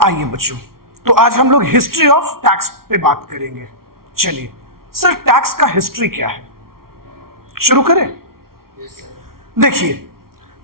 आइए बच्चों, तो आज हम लोग हिस्ट्री ऑफ टैक्स पे बात करेंगे। चलिए सर, टैक्स का हिस्ट्री क्या है, शुरू करें। देखिए,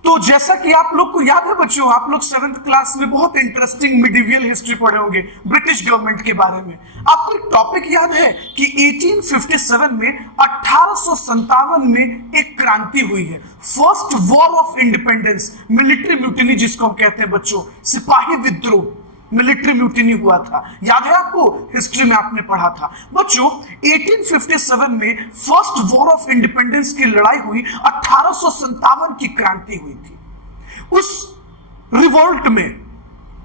तो जैसा कि आप लोग को याद है बच्चों, आप लोग 7th क्लास में बहुत इंटरेस्टिंग मिडिवियल हिस्ट्री पढ़े होंगे ब्रिटिश गवर्नमेंट के बारे में। आपको एक टॉपिक याद है कि 1857 में 1857 में एक क्रांति हुई है, first war of independence, military mutiny जिसको हम कहते हैं बच्चों, सिपाही विद्रोह, मिलिट्री म्यूटिनी हुआ था। याद है आपको, हिस्ट्री में आपने पढ़ा था बच्चों। 1857 में फर्स्ट वॉर ऑफ इंडिपेंडेंस की लड़ाई हुई, 1857 की क्रांति हुई थी। उस रिवोल्ट में,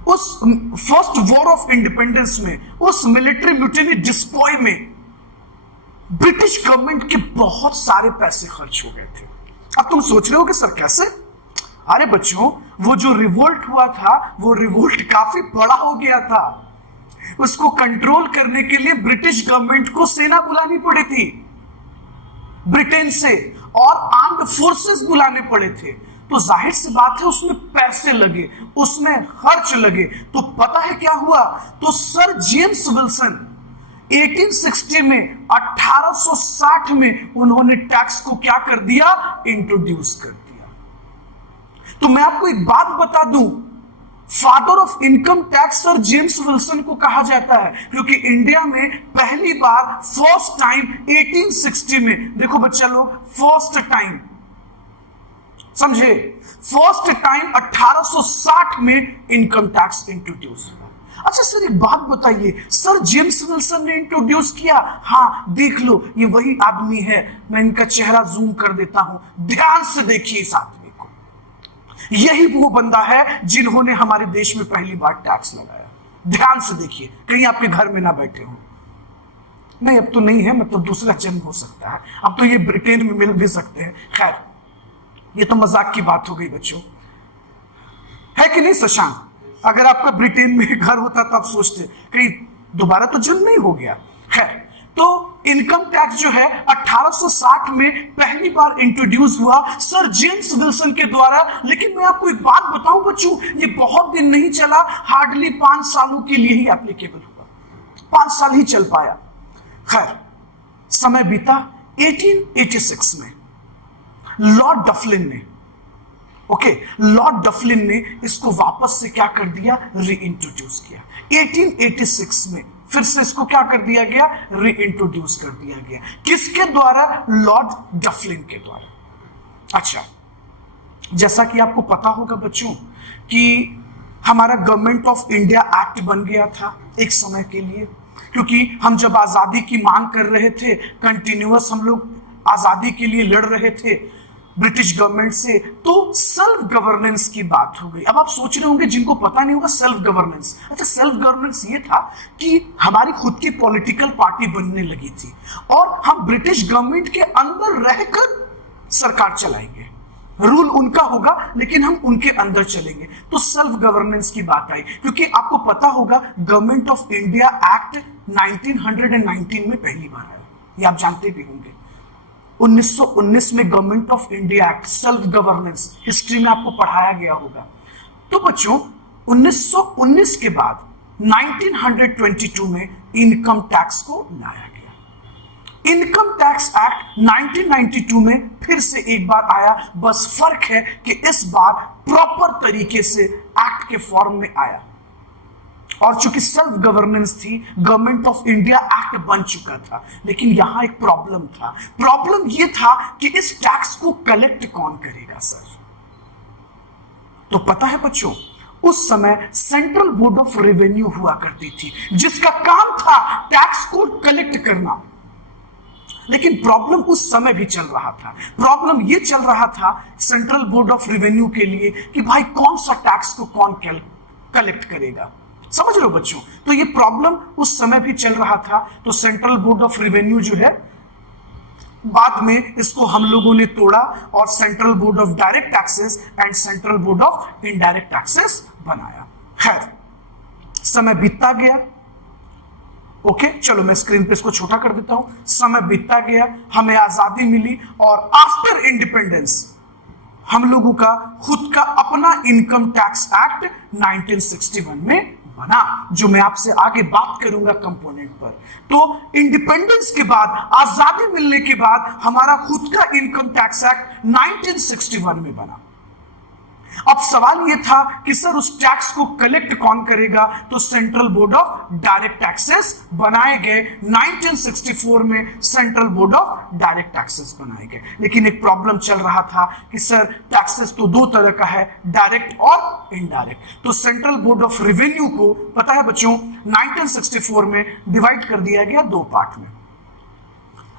उस फर्स्ट वॉर ऑफ इंडिपेंडेंस में, उस मिलिट्री म्यूटिनी डिस्पॉय में ब्रिटिश गवर्नमेंट के बहुत सारे पैसे खर्च हो गए थे। अब तुम सोच रहे हो कि सर कैसे? अरे बच्चों, वो जो रिवोल्ट हुआ था, वो रिवोल्ट काफी बड़ा हो गया था। उसको कंट्रोल करने के लिए ब्रिटिश गवर्नमेंट को सेना बुलानी पड़ी थी ब्रिटेन से, और आर्म्ड फोर्सेस बुलाने पड़े थे। तो जाहिर सी बात है उसमें पैसे लगे, उसमें खर्च लगे। तो पता है क्या हुआ? तो सर जेम्स विल्सन 1860 में, 1860 में उन्होंने टैक्स को क्या कर दिया? इंट्रोड्यूस कर दिया। तो मैं आपको एक बात बता दूं, father of income tax sir James Wilson को कहा जाता है, क्योंकि इंडिया में पहली बार फर्स्ट टाइम 1860 में, देखो बच्चा लोग, फर्स्ट टाइम, समझे, फर्स्ट टाइम 1860 में इनकम टैक्स इंट्रोड्यूस हुआ। अच्छा सर एक बात बताइए, सर जेम्स विल्सन ने इंट्रोड्यूस किया? हाँ, देख लो, ये वही आदमी है। मैं इनका चेहरा जूम कर देता हूं, ध्यान से देखिए इस आदमी को। यही वो बंदा है जिन्होंने हमारे देश में पहली बार टैक्स लगाया। ध्यान से देखिए, कहीं आपके घर में ना बैठे हो। नहीं, अब तो नहीं है, मतलब दूसरा जन्म हो सकता है, अब तो ये ब्रिटेन में मिल भी सकते हैं। खैर, ये तो मजाक की बात हो गई बच्चों, है कि नहीं शशांक? अगर आपका ब्रिटेन में घर होता तो आप सोचते कहीं दोबारा तो जन्म नहीं हो गया। खैर, तो इनकम टैक्स जो है 1860 में पहली बार इंट्रोड्यूस हुआ सर जेम्स विल्सन के द्वारा। लेकिन मैं आपको एक बात बताऊं बच्चों, ये बहुत दिन नहीं चला, हार्डली 5 सालों के लिए ही एप्लीकेबल हुआ, 5 साल ही चल पाया। खैर, समय बीता। 1886 में लॉर्ड डफलिन ने, लॉर्ड डफलिन ने इसको वापस से क्या कर दिया? रीइंट्रोड्यूस किया। 1886 में फिर से इसको क्या कर दिया गया? रीइंट्रोड्यूस कर दिया गया। किसके द्वारा? लॉर्ड डफलिन के द्वारा। अच्छा, जैसा कि आपको पता होगा बच्चों कि हमारा गवर्नमेंट ऑफ इंडिया एक्ट बन गया था एक समय के लिए, क्योंकि हम जब आजादी की मांग कर रहे थे, कंटिन्यूअस हम लोग आजादी के लिए लड़ रहे थे ब्रिटिश गवर्नमेंट से, तो सेल्फ गवर्नेंस की बात हो गई। अब आप सोच रहे होंगे, जिनको पता नहीं होगा सेल्फ गवर्नेंस, अच्छा सेल्फ गवर्नेंस ये था कि हमारी खुद की पॉलिटिकल पार्टी बनने लगी थी और हम ब्रिटिश गवर्नमेंट के अंदर रहकर सरकार चलाएंगे, रूल उनका होगा लेकिन हम उनके अंदर चलेंगे। तो सेल्फ गवर्नेंस की बात आई, क्योंकि आपको पता होगा गवर्नमेंट ऑफ इंडिया एक्ट 1919 में पहली बार आया, ये आप जानते भी होंगे। 1919 में government of India act, self governance, history में आपको पढ़ाया गया होगा। तो बच्चों 1919 के बाद 1922 में इनकम टैक्स को लाया गया। इनकम टैक्स एक्ट 1992 में फिर से एक बार आया, बस फर्क है कि इस बार प्रॉपर तरीके से एक्ट के फॉर्म में आया। और चूंकि सेल्फ गवर्नेंस थी, गवर्नमेंट ऑफ इंडिया एक्ट बन चुका था, लेकिन यहां एक प्रॉब्लम था। प्रॉब्लम यह था कि इस टैक्स को कलेक्ट कौन करेगा सर? तो पता है बच्चों, उस समय सेंट्रल बोर्ड ऑफ रेवेन्यू हुआ करती थी, जिसका काम था टैक्स को कलेक्ट करना। लेकिन प्रॉब्लम उस समय भी चल रहा था। प्रॉब्लम यह चल रहा था सेंट्रल बोर्ड ऑफ रेवेन्यू के लिए कि भाई कौन सा टैक्स को कौन कलेक्ट करेगा। समझ लो बच्चों, तो ये प्रॉब्लम उस समय भी चल रहा था। तो सेंट्रल बोर्ड ऑफ रेवेन्यू जो है, बाद में इसको हम लोगों ने तोड़ा और central board of direct taxes and central board of indirect taxes बनाया। खैर, समय बीतता गया। चलो मैं स्क्रीन पे इसको छोटा कर देता हूं। समय बीतता गया, हमें आजादी मिली और आफ्टर इंडिपेंडेंस हम लोगों का खुद का अपना इनकम टैक्स एक्ट 1961 में बना, जो मैं आपसे आगे बात करूंगा कंपोनेंट पर। तो इंडिपेंडेंस के बाद, आजादी मिलने के बाद हमारा खुद का इनकम टैक्स एक्ट 1961 में बना। अब सवाल यह था कि सर उस टैक्स को कलेक्ट कौन करेगा, तो central board of direct taxes बनाए गए। 1964 में central board of direct taxes बनाए गए। लेकिन एक प्रॉब्लम चल रहा था कि सर टैक्सेस तो दो तरह का है, डायरेक्ट और इनडायरेक्ट। तो सेंट्रल बोर्ड ऑफ रेवेन्यू को, पता है बच्चों, 1964 में डिवाइड कर दिया गया दो पार्ट में।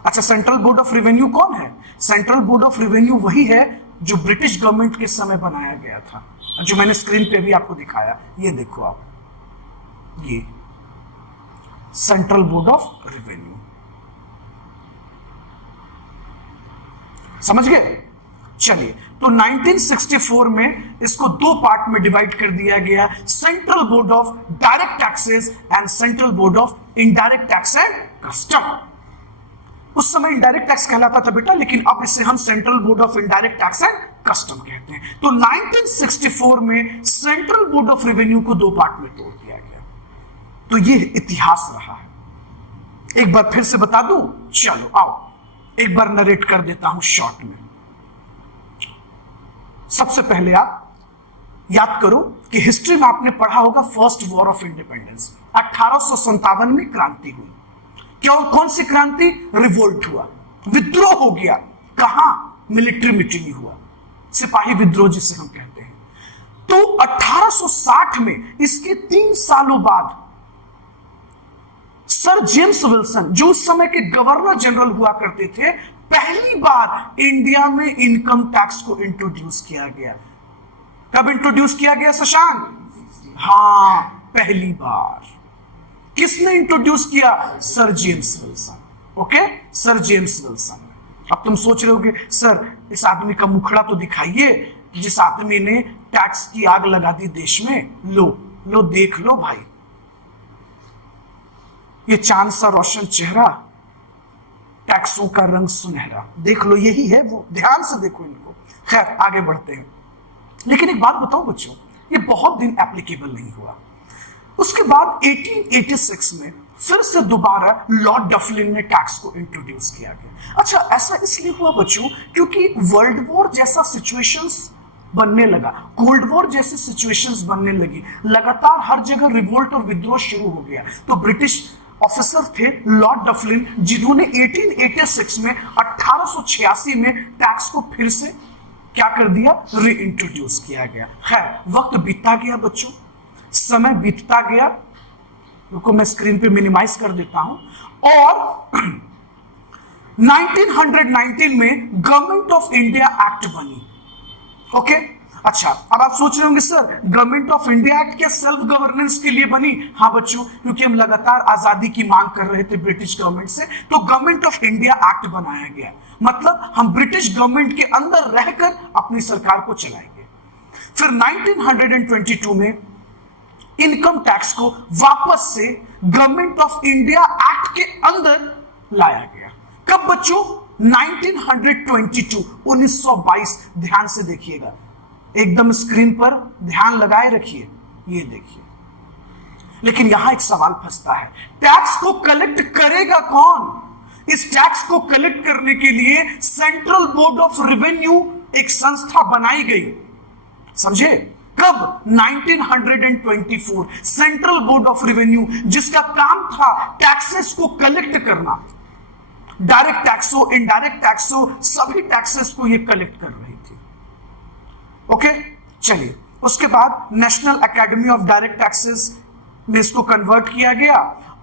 अच्छा, सेंट्रल बोर्ड ऑफ रेवेन्यू कौन है? सेंट्रल बोर्ड ऑफ रेवेन्यू वही है जो ब्रिटिश गवर्नमेंट के समय बनाया गया था, जो मैंने स्क्रीन पे भी आपको दिखाया। ये देखो आप, ये सेंट्रल बोर्ड ऑफ रेवेन्यू, समझ गए? चलिए, तो 1964 में इसको दो पार्ट में डिवाइड कर दिया गया, central board of direct taxes and central board of indirect tax and custom. उस समय इनडायरेक्ट टैक्स कहलाता था बेटा, लेकिन अब इसे हम central board of indirect tax and custom कहते हैं। तो 1964 में सेंट्रल बोर्ड ऑफ रेवेन्यू को दो पार्ट में तोड़ दिया गया। तो ये इतिहास रहा है। एक बार फिर से बता दूं, चलो आओ एक बार नरेट कर देता हूं शॉर्ट में। सबसे पहले आप याद करो कि हिस्ट्री में आपने पढ़ा होगा फर्स्ट वॉर ऑफ इंडिपेंडेंस, 1857 में क्रांति हुई। क्या कौन सी क्रांति? रिवोल्ट हुआ, विद्रोह हो गया। कहां? मिलिट्री मिटिंग हुआ, सिपाही विद्रोह जिसे हम कहते हैं। तो 1860 में, इसके 3 सालों बाद, सर जेम्स विल्सन, जो उस समय के गवर्नर जनरल हुआ करते थे, पहली बार इंडिया में इनकम टैक्स को इंट्रोड्यूस किया गया। कब इंट्रोड्यूस किया गया शशांक? हाँ, पहली बार। किसने इंट्रोड्यूस किया? Sir James Wilson. Okay, sir James Wilson. अब तुम सोच रहे होगे सर इस आदमी का मुखड़ा तो दिखाइए, जिस आदमी ने टैक्स की आग लगा दी देश में। लो देख लो भाई, ये चांद सा रोशन चेहरा, टैक्सों का रंग सुनहरा, देख लो यही है वो। ध्यान से देखो इनको। खैर आगे बढ़ते हैं। लेकिन एक बात बताओ बच्चों, ये बहुत दिन एप्लीकेबल नहीं हुआ। उसके बाद 1886 में फिर से दोबारा लॉर्ड डफलिन ने टैक्स को इंट्रोड्यूस किया गया। अच्छा, ऐसा इसलिए हुआ बच्चों क्योंकि वर्ल्ड वॉर जैसा सिचुएशंस बनने लगा, कोल्ड वॉर जैसी सिचुएशंस बनने लगी, लगातार हर जगह रिवोल्ट और विद्रोह शुरू हो गया। तो ब्रिटिश ऑफिसर थे लॉर्ड डफलिन, जिन्होंने 1886 में 1886 में टैक्स को फिर से क्या कर दिया? री इंट्रोड्यूस किया गया। खैर वक्त बीतता गया बच्चों, समय बीतता गया। रुको मैं स्क्रीन पे मिनिमाइज कर देता हूं। और 1919 में गवर्नमेंट ऑफ इंडिया एक्ट बनी। ओके, अच्छा, अब आप सोच रहे होंगे sir government of India act क्या सिर्फ गवर्नेंस के लिए बनी? हाँ बच्चों, क्योंकि हम लगातार आजादी की मांग कर रहे थे ब्रिटिश गवर्नमेंट से, तो गवर्नमेंट ऑफ इंडिया एक्ट बनाया गया। मतलब हम ब्रिटिश गवर्नमेंट के अंदर रहकर अपनी सरकार को चलाएंगे। फिर 1922 में इनकम टैक्स को वापस से गवर्नमेंट ऑफ इंडिया एक्ट के अंदर लाया गया। कब बच्चों? 1922, 1922। ध्यान से देखिएगा, एकदम स्क्रीन पर ध्यान लगाए रखिए, ये देखिए। लेकिन यहां एक सवाल फंसता है, टैक्स को कलेक्ट करेगा कौन? इस टैक्स को कलेक्ट करने के लिए सेंट्रल बोर्ड ऑफ रेवेन्यू एक संस्था बनाई गई। समझे? कब? 1924। सेंट्रल बोर्ड ऑफ रेवेन्यू, जिसका काम था टैक्सेस को कलेक्ट करना, डायरेक्ट टैक्स हो, इनडायरेक्ट टैक्स हो, सभी टैक्सेस को ये कलेक्ट कर रही थी। ओके, चलिए। उसके बाद national academy of direct taxes में इसको कन्वर्ट किया गया,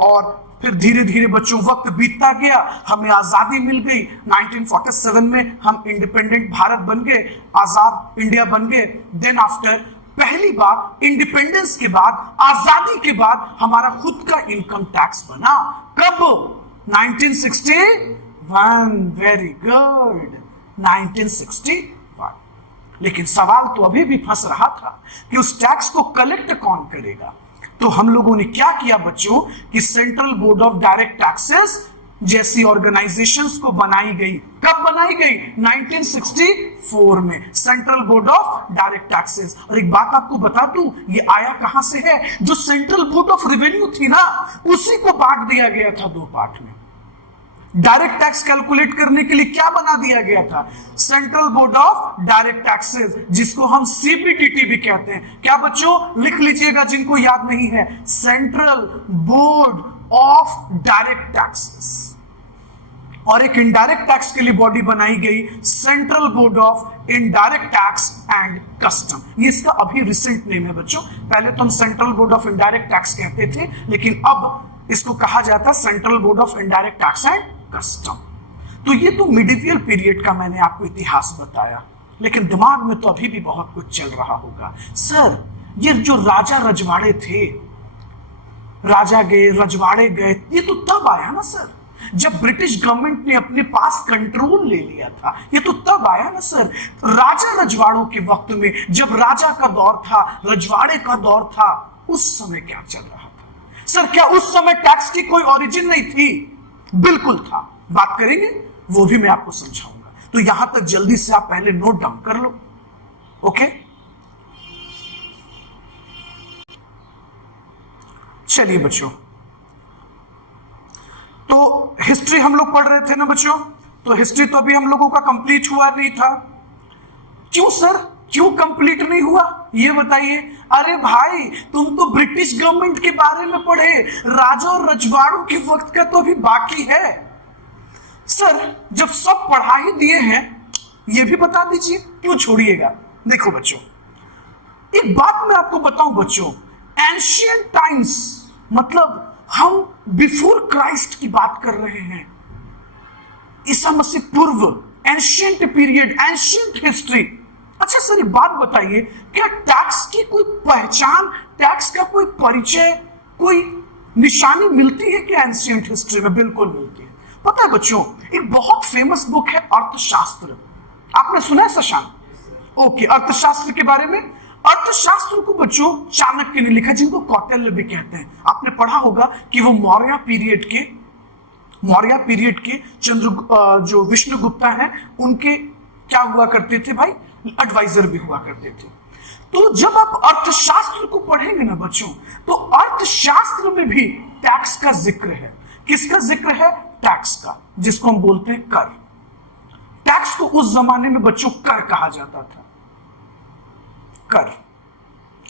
और फिर धीरे धीरे बच्चों वक्त बीतता गया, हमें आजादी मिल गई। 1947 में हम इंडिपेंडेंट भारत बन गए, आजाद इंडिया बन गए। देन आफ्टर, पहली बार इंडिपेंडेंस के बाद, आजादी के बाद हमारा खुद का इनकम टैक्स बना। कब? 1961। Very good, 1961। लेकिन सवाल तो अभी भी फंस रहा था कि उस टैक्स को कलेक्ट कौन करेगा। तो हम लोगों ने क्या किया बच्चों कि central board of direct taxes जैसी ऑर्गेनाइजेशंस को बनाई गई। कब बनाई गई? 1964 में, central board of direct taxes. और एक बात आपको बता दूं, ये आया कहां से है? जो सेंट्रल बोर्ड ऑफ रेवेन्यू थी ना, उसी को बांट दिया गया था दो पार्ट में। डायरेक्ट टैक्स कैलकुलेट करने के लिए क्या बना दिया गया था? Central board of direct taxes, जिसको हम सीबीडीटी भी कहते हैं। क्या बच्चों? लिख लीजिएगा जिनको याद नहीं है, central board of direct taxes. और एक इनडायरेक्ट टैक्स के लिए बॉडी बनाई गई, central board of indirect tax and custom. ये इसका अभी रिसेंट नेम है बच्चों। पहले तो हम central board of indirect tax कहते थे, लेकिन अब इसको कहा जाता है central board of indirect tax and custom. तो ये तो मिडिवियल पीरियड का मैंने आपको इतिहास बताया, लेकिन दिमाग में तो अभी भी बहुत कुछ चल रहा होगा। सर, ये जो राजा रजवाड़े थे, राजा गए, रजवाड़े गए, ये तो तब आया ना सर, जब ब्रिटिश गवर्नमेंट ने अपने पास कंट्रोल ले लिया था। ये तो तब आया ना सर, राजा रजवाड़ों के वक्त में, जब राजा का दौर था, रजवाड़े का दौर था, उस समय क्या चल रहा था? सर, क्या उस समय टैक्स की कोई ओरिजिन नहीं थी? बिल्कुल था। बात करेंगे, वो भी मैं आपको समझाऊंगा। तो यहां तक जल्दी से आप पहले नोट डाउन कर लो। ओके, चलिए बच्चों, तो हिस्ट्री हम लोग पढ़ रहे थे ना बच्चों, तो हिस्ट्री तो अभी हम लोगों का कंप्लीट हुआ नहीं था। क्यों सर, क्यों कंप्लीट नहीं हुआ ये बताइए? अरे भाई, तुम तो ब्रिटिश गवर्नमेंट के बारे में पढ़े, राजा और रजवाड़ों के वक्त का तो अभी बाकी है। सर, जब सब पढ़ा ही दिए हैं, ये भी बता दीजिए, क्यों छोड़िएगा? देखो बच्चों, एक बात मैं आपको बताऊं बच्चों, एंशियंट टाइम्स मतलब हम बिफोर क्राइस्ट की बात कर रहे हैं, ईसा मसीह पूर्व, एंशियंट पीरियड, एंशियंट हिस्ट्री। अच्छा सर, एक बात बताइए, क्या टैक्स की कोई पहचान, टैक्स का कोई परिचय, कोई निशानी मिलती है क्या एंशियंट हिस्ट्री में? बिल्कुल मिलती है। पता है बच्चों, एक बहुत फेमस बुक है अर्थशास्त्र, आपने सुना है शशांक? ओके, अर्थशास्त्र के बारे में। अर्थशास्त्र को बच्चों चाणक्य ने लिखा, जिनको कौटिल्य भी कहते हैं। आपने पढ़ा होगा कि वो मौर्य पीरियड के जो विष्णुगुप्ता है, उनके क्या हुआ करते थे भाई? एडवाइजर भी हुआ करते थे। तो जब आप अर्थशास्त्र को पढ़ेंगे ना बच्चों, तो अर्थशास्त्र में भी टैक्स का जिक्र है। किसका जिक्र है? टैक्स का, जिसको हम बोलते हैं कर। टैक्स को उस जमाने में बच्चों कर कहा जाता था, कर।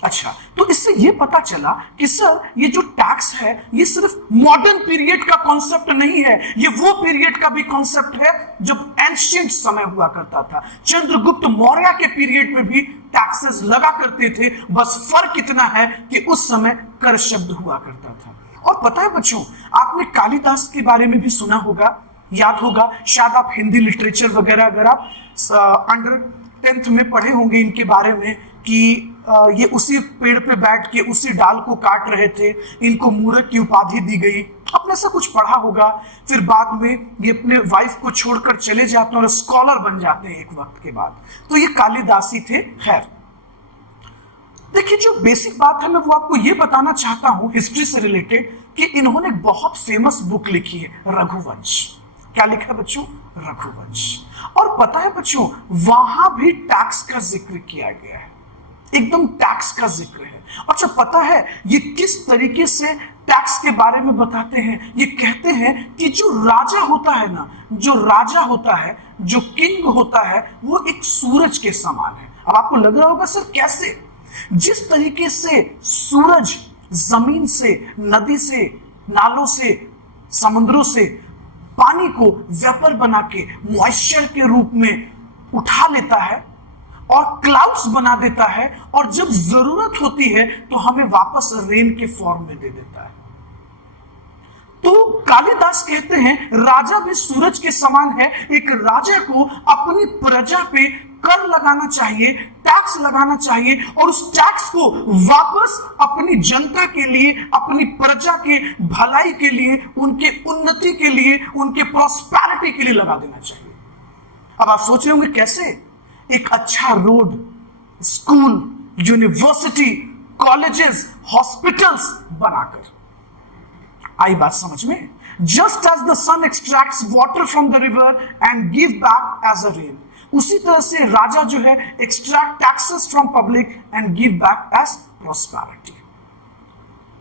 अच्छा, तो इससे ये पता चला कि सर, ये जो टैक्स है, ये सिर्फ मॉडर्न पीरियड का कॉन्सेप्ट नहीं है, ये वो पीरियड का भी कॉन्सेप्ट है जब एंशिएंट समय हुआ करता था। चंद्रगुप्त मौर्य के पीरियड में भी टैक्सेस लगा करते थे, बस फर्क इतना है कि उस समय कर शब्द हुआ करता था। और पता है बच्चों, आपने कालिदास के बारे में भी सुना होगा, याद होगा शायद, आप हिंदी लिटरेचर वगैरह अगर आप अंडर 10th में पढ़े होंगे इनके बारे में, कि ये उसी पेड़ पे बैठ के उसी डाल को काट रहे थे, इनको मूर्ख की उपाधि दी गई, आपने ऐसा कुछ पढ़ा होगा। फिर बाद में ये अपने वाइफ को छोड़कर चले जाते हैं और स्कॉलर बन जाते हैं एक वक्त के बाद। तो ये कालिदास ही थे। खैर, देखिए, जो बेसिक बात है मैं वो आपको ये बताना चाहता हूं हिस्ट्री से रिलेटेड, कि इन्होंने बहुत फेमस बुक लिखी है, रघुवंश। क्या लिखा है बच्चों? रघुवंश। और पता है बच्चों, वहां भी टैक्स का जिक्र किया गया है, एकदम टैक्स का जिक्र है। अच्छा, पता है ये किस तरीके से टैक्स के बारे में बताते हैं? ये कहते हैं कि जो राजा होता है ना, जो राजा होता है, जो किंग होता है, वो एक सूरज के समान है। अब आपको लग रहा होगा सर कैसे? जिस तरीके से सूरज जमीन से, नदी से, नालों से, समुद्रों से पानी को वेपर बना के मॉइस्चर के रूप में उठा लेता है और क्लाउड्स बना देता है, और जब जरूरत होती है तो हमें वापस रेन के फॉर्म में दे देता है। तो कालिदास कहते हैं राजा भी सूरज के समान है। एक राजा को अपनी प्रजा पे कर लगाना चाहिए, टैक्स लगाना चाहिए, और उस टैक्स को वापस अपनी जनता के लिए, अपनी प्रजा के भलाई के लिए, उनके उन्नति के लिए, उनके प्रॉस्पेरिटी के लिए लगा देना चाहिए। अब आप सोच रहे होंगे कैसे? एक अच्छा road, school, university, colleges, hospitals बनाकर। आई बात समझ में? Just as the sun extracts water from the river and give back as a rain, उसी तरह से राजा जो है extract taxes from public and give back as prosperity.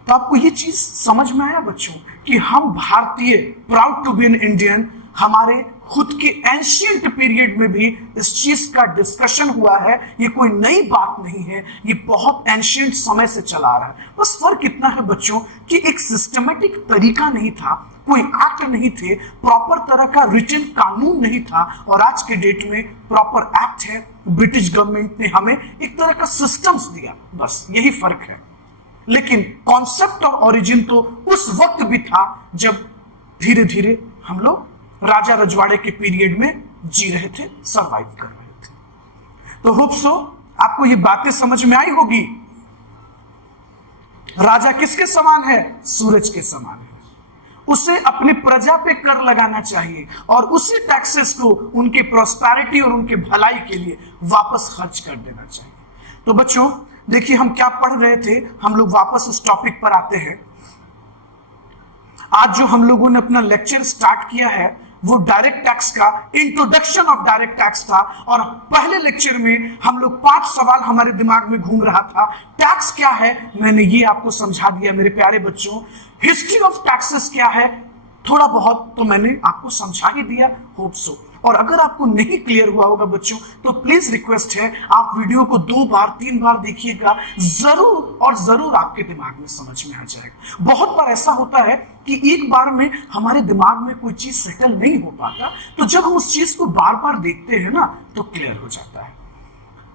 तो आपको ये चीज समझ में आया बच्चों कि हम भारतीय, proud to be an Indian, हमारे खुद के एंशियंट पीरियड में भी इस चीज का डिस्कशन हुआ है। ये कोई नई बात नहीं है, ये बहुत एंशियंट समय से चला आ रहा है। बस फर्क इतना है बच्चों कि एक सिस्टमेटिक तरीका नहीं था, कोई एक्ट नहीं थे, प्रॉपर तरह का रिटन कानून नहीं था, और आज के डेट में प्रॉपर एक्ट है। ब्रिटिश गवर्नमेंट ने हमें एक तरह का सिस्टम्स दिया, बस यही फर्क है। लेकिन कॉन्सेप्ट और ओरिजिन तो उस वक्त भी था जब धीरे धीरे हम लोग राजा रजवाड़े के पीरियड में जी रहे थे, सरवाइव कर रहे थे। तो होप सो आपको ये बातें समझ में आई होगी। राजा किसके समान है? सूरज के समान है। उसे अपनी प्रजा पे कर लगाना चाहिए और उसी टैक्सेस को उनके प्रॉस्पेरिटी और उनके भलाई के लिए वापस खर्च कर देना चाहिए। तो बच्चों देखिए हम क्या पढ़ रहे थे, हम लोग वापस उस टॉपिक पर आते हैं। आज जो हम लोगों ने अपना लेक्चर स्टार्ट किया है वो डायरेक्ट टैक्स का इंट्रोडक्शन ऑफ डायरेक्ट टैक्स था, और पहले लेक्चर में हम लोग 5 सवाल हमारे दिमाग में घूम रहा था। टैक्स क्या है मैंने ये आपको समझा दिया मेरे प्यारे बच्चों। हिस्ट्री ऑफ टैक्सेस क्या है थोड़ा बहुत तो मैंने आपको समझा ही दिया, होप सो। और अगर आपको नहीं क्लियर हुआ होगा बच्चों तो प्लीज रिक्वेस्ट है आप वीडियो को 2 बार 3 बार देखिएगा, जरूर और जरूर आपके दिमाग में समझ में आ जाएगा। बहुत बार ऐसा होता है कि एक बार में हमारे दिमाग में कोई चीज सेटल नहीं हो पाता, तो जब हम उस चीज को बार बार देखते हैं ना तो क्लियर हो जाता है।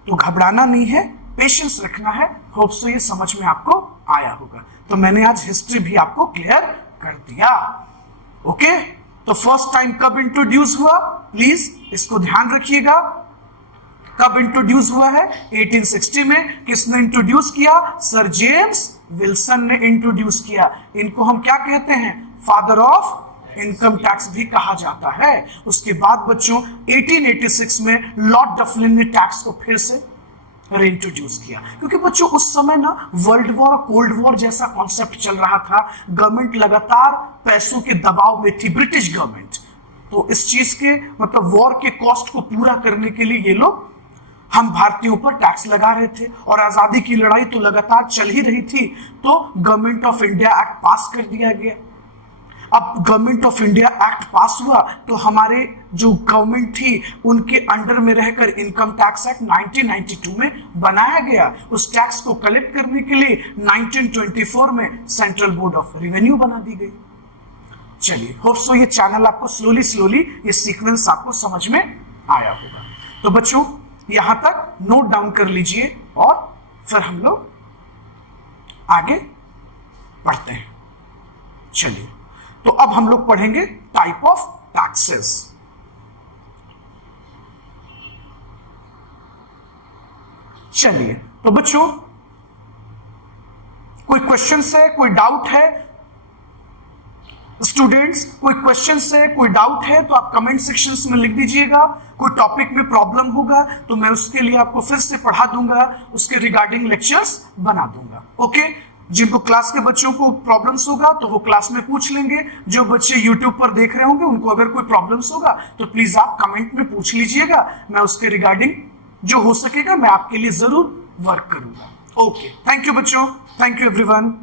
तो घबराना नहीं है, पेशेंस रखना है। होप सो ये समझ में आपको आया होगा। तो मैंने आज हिस्ट्री भी आपको क्लियर कर दिया। ओके, तो फर्स्ट टाइम कब इंट्रोड्यूस हुआ, प्लीज इसको ध्यान रखिएगा। कब इंट्रोड्यूस हुआ है? 1860 में। किसने इंट्रोड्यूस किया? सर जेम्स विल्सन ने इंट्रोड्यूस किया। इनको हम क्या कहते हैं? फादर ऑफ इनकम टैक्स भी कहा जाता है। उसके बाद बच्चों 1886 में लॉर्ड डफलिन ने टैक्स को फिर से रीइंट्रोड्यूस किया, क्योंकि बच्चों उस समय ना वर्ल्ड वॉर, कोल्ड वॉर जैसा कॉन्सेप्ट चल रहा था। गवर्नमेंट लगातार पैसों के दबाव में थी, ब्रिटिश गवर्नमेंट। तो इस चीज के मतलब वॉर के कॉस्ट को पूरा करने के लिए ये लोग हम भारतीयों पर टैक्स लगा रहे थे, और आजादी की लड़ाई तो लगातार चल ही रही थी। तो गवर्नमेंट ऑफ इंडिया एक्ट पास कर दिया गया। अब गवर्नमेंट ऑफ इंडिया एक्ट पास हुआ तो हमारे जो गवर्नमेंट थी उनके अंडर में रहकर इनकम टैक्स एक्ट 1992 में बनाया गया। उस टैक्स को कलेक्ट करने के लिए 1924 में सेंट्रल बोर्ड ऑफ रेवेन्यू बना दी गई। चलिए, होप सो ये चैनल आपको स्लोली स्लोली ये सीक्वेंस आपको समझ में आया होगा। तो बच्चों यहां तक नोट डाउन कर लीजिए और फिर हम लोग आगे पढ़ते हैं। चलिए, तो अब हम लोग पढ़ेंगे टाइप ऑफ टैक्सेस। चलिए, तो बच्चों कोई क्वेश्चन है, कोई डाउट है? स्टूडेंट्स कोई क्वेश्चन है, कोई डाउट है तो आप कमेंट सेक्शंस में लिख दीजिएगा। कोई टॉपिक में प्रॉब्लम होगा तो मैं उसके लिए आपको फिर से पढ़ा दूंगा, उसके रिगार्डिंग लेक्चर्स बना दूंगा। ओके, जिनको क्लास के बच्चों को प्रॉब्लम्स होगा तो वो क्लास में पूछ लेंगे। जो बच्चे यूट्यूब पर देख रहे होंगे उनको अगर कोई प्रॉब्लम्स होगा तो प्लीज आप कमेंट में पूछ लीजिएगा। मैं उसके रिगार्डिंग जो हो सकेगा मैं आपके लिए जरूर वर्क करूंगा। ओके, थैंक यू बच्चों, थैंक यू एवरीवन।